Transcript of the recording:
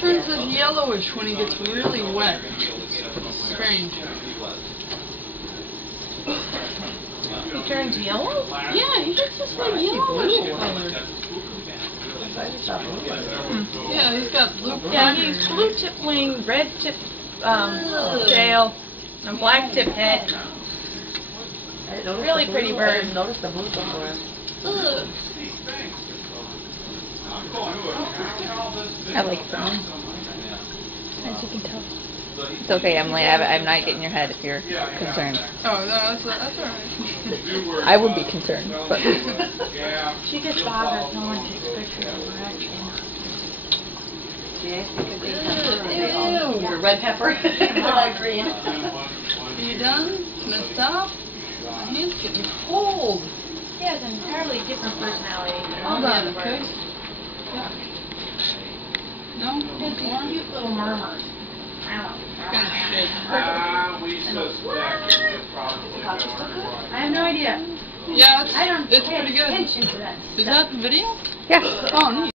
turns yellowish when he gets really wet. Strange. He turns yellow? Yeah, he gets this like yellowish color. Yeah, he's got blue. Yeah, he's blue tip wing, red tip tail, and black tip head. Really pretty bird. I noticed the blue before. I like brown. As you can tell. It's okay, Emily. I'm not getting your head if you're concerned. Oh, no, that's alright. I would be concerned, but... She gets bothered if no one takes pictures of her actually. Yes, because they Ew. the red pepper. Light green. Are you done? Can I stop? My hand's getting cold. He has an entirely different personality than all Hold the on, other okay? birds. No? He's these cute little murmurs. Kind of shit. We suspect it probably I have no idea. Yeah, I don't it's pay pretty good. attention to that Is stuff. that the video? Yeah. Oh, neat.